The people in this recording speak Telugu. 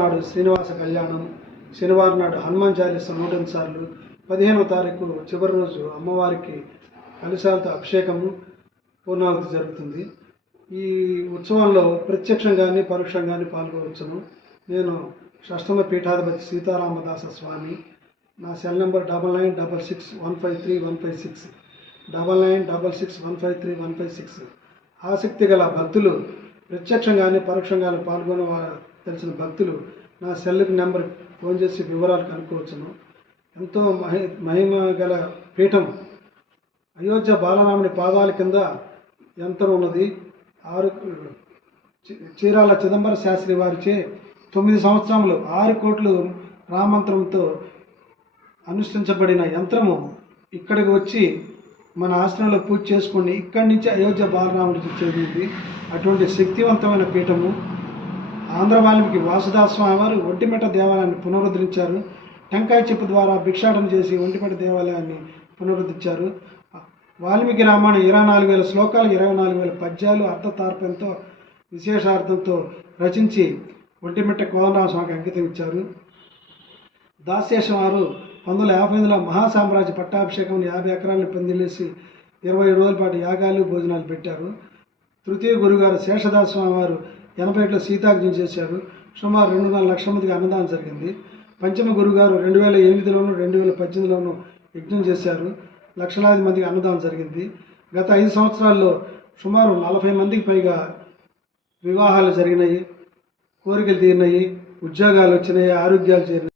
నాడు శ్రీనివాస కళ్యాణం, శనివారం నాడు హనుమాన్ చాలీస 108 సార్లు, 15వ తారీఖు చివరి రోజు అమ్మవారికి కలశాలతో అభిషేకము, పూర్ణాహుతి జరుగుతుంది. ఈ ఉత్సవంలో ప్రత్యక్షంగాని పరోక్షంగాని పాల్గొవచ్చును. నేను షష్టమ పీఠాధిపతి సీతారామదాస స్వామి. నా సెల్ నెంబర్ 9966153156 9966153156. ఆసక్తి గల భక్తులు, ప్రత్యక్షంగాని పరోక్షంగాని పాల్గొన తెలిసిన భక్తులు నా సెల్ నెంబర్ ఫోన్ చేసి వివరాలు కనుక్కోవచ్చును. ఎంతో మహిమ గల పీఠం. అయోధ్య బాలరాముని పాదాల కింద యంత్రం ఉన్నది. చీరాల చిదంబర శాస్త్రి వారిచే 9 సంవత్సరములు 6 కోట్లు రామంత్రంతో అనుష్ఠించబడిన యంత్రము ఇక్కడికి వచ్చి మన ఆశ్రమంలో పూజ చేసుకుని ఇక్కడి నుంచి అయోధ్య బాలరాముడికి చెందింది. అటువంటి శక్తివంతమైన పీఠము. ఆంధ్ర వాల్మీకి వాసుదాస్ స్వామి వారు ఒంటిమిట్ట దేవాలయాన్ని పునరుద్ధరించారు. టెంకాయ చెప్పు ద్వారా భిక్షాటన చేసి ఒంటిమిట్ట దేవాలయాన్ని పునరుద్ధరించారు. వాల్మీకి రామాయణం 24,000 శ్లోకాలు, 24,000 పద్యాలు అర్థతార్పంతో విశేషార్థంతో రచించి ఒంటిమిట్ట కోదండరామ స్వామికి అంకితం ఇచ్చారు. దాశేషం వారు 1958లో మహాసామ్రాజ్య పట్టాభిషేకం 50 ఎకరాలను పందిలేసి 20 రోజుల పాటు యాగాలు భోజనాలు పెట్టారు. తృతీయ గురుగారు శేషదాస్ స్వామి వారు 81లో సీతాగ్ని చేశారు. సుమారు 2.5 లక్షల మందికి అన్నదానం జరిగింది. పంచమ గురుగారు 2008లోను 2018లోను యజ్ఞం చేశారు. లక్షలాది మందికి అన్నదానం జరిగింది. గత 5 సంవత్సరాల్లో సుమారు 40 మందికి పైగా వివాహాలు జరిగినాయి, కోరికలు తీరినాయి, ఉద్యోగాలు వచ్చినాయి, ఆరోగ్యాలు చేరినాయి.